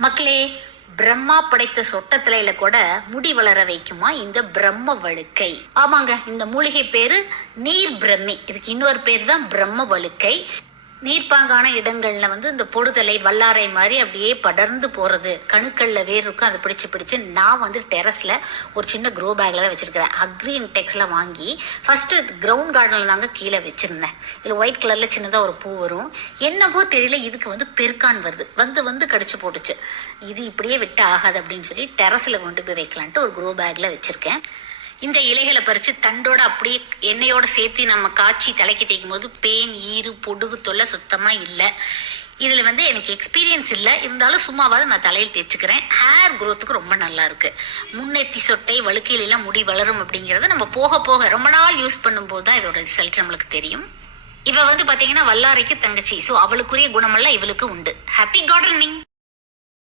மக்களே பிரம்மா படைத்த சொட்டத்திலையில கூட முடி வளர வைக்குமா இந்த பிரம்ம வழுக்கை? ஆமாங்க இந்த மூலிகை பேரு நீர் பிரம்மி இதுக்கு இன்னொரு பேர் தான் பிரம்ம வழுக்கை. நீர்ப்பாங்கான இடங்கள்ல வந்து இந்த பொடுதலை வல்லாரை மாதிரி அப்படியே படர்ந்து போறது கணுக்கள்ல வேர் இருக்கும் அதை பிடிச்சு பிடிச்சு நான் வந்து டெரஸ்ல ஒரு சின்ன க்ரோ பேக்ல தான் வச்சிருக்கிறேன். அக்ரி இன்டெக்ஸ்ல வாங்கி ஃபர்ஸ்ட் கிரவுண்ட் கார்டன்ல நாங்க கீழே வச்சிருந்தேன். இதுல ஒயிட் கலர்ல சின்னதா ஒரு பூ வரும். என்னவோ தெரியல இதுக்கு வந்து பெருக்கான் வருது. வந்து வந்து கடிச்சு போட்டுச்சு. இது இப்படியே விட்டு ஆகாது அப்படின்னு சொல்லி டெரஸ்ல கொண்டு போய் வைக்கலான்ட்டு ஒரு க்ரோ பேக்ல வச்சிருக்கேன். இந்த இலைகளை பறித்து தண்டோட அப்படியே எண்ணெயோடு சேர்த்து நம்ம காய்ச்சி தலைக்கு தேய்க்கும் போது பேன் ஈறு பொடுகு தொல்லை சுத்தமாக இல்லை. இதில் வந்து எனக்கு எக்ஸ்பீரியன்ஸ் இல்லை. இருந்தாலும் சும்மாவாவது நான் தலையில் தேய்ச்சிக்கிறேன். ஹேர் க்ரோத்துக்கு ரொம்ப நல்லா இருக்கு. முன்னெத்தி சொட்டை வழுக்கையிலெல்லாம் முடி வளரும் அப்படிங்கிறத நம்ம போக போக ரொம்ப நாள் யூஸ் பண்ணும்போது தான் இதோட ரிசல்ட் நம்மளுக்கு தெரியும். இவ வந்து பாத்தீங்கன்னா வல்லாரைக்கு தங்கச்சி. ஸோ அவளுக்குரிய குணமெல்லாம் இவளுக்கு உண்டு. Happy gardening